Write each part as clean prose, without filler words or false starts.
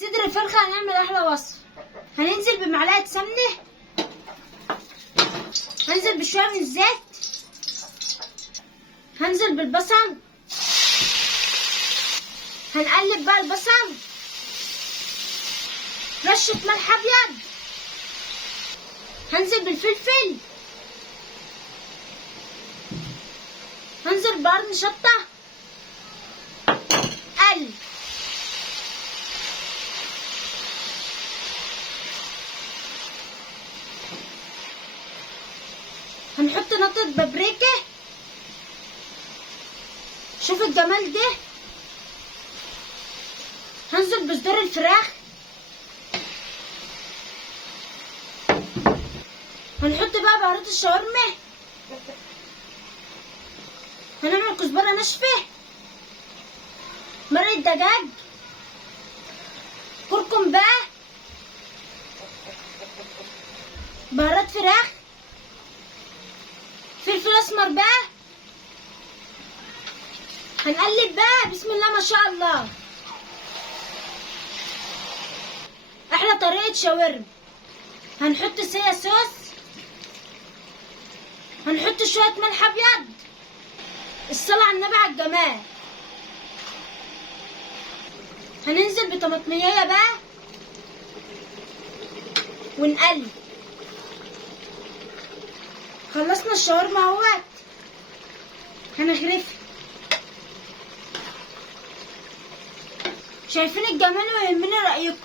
صدر الفرخة هنعمل أحلى وصف. هننزل بمعلقة سمنة، هنزل بشوية من الزيت، هنزل بالبصل، هنقلب بقى البصل، رشة ملح أبيض، هنزل بالفلفل، هنزل بقرن شطة، قلب، هنحط نقطة بابريكا. شوف الجمال ده. هنزل بصدور الفراخ، هنحط بقى بهارات الشاورما، هنعمل كزبرة ناشفة، مرقة دجاج، كركم بقى، بهارات فراخ، فلفل اسمر بقى. هنقلب بقى بسم الله ما شاء الله. احلى طريقة شاورما. هنحط صويا صوص، هنحط شوية ملح ابيض. الصلاة على النبي على الجمال. هننزل بطماطمية بقى ونقلب. خلصنا الشاورما اهوت، هنغرفها. شايفين الجمال ويهمني رأيكم.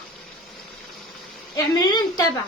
اعملوا لي متابعة.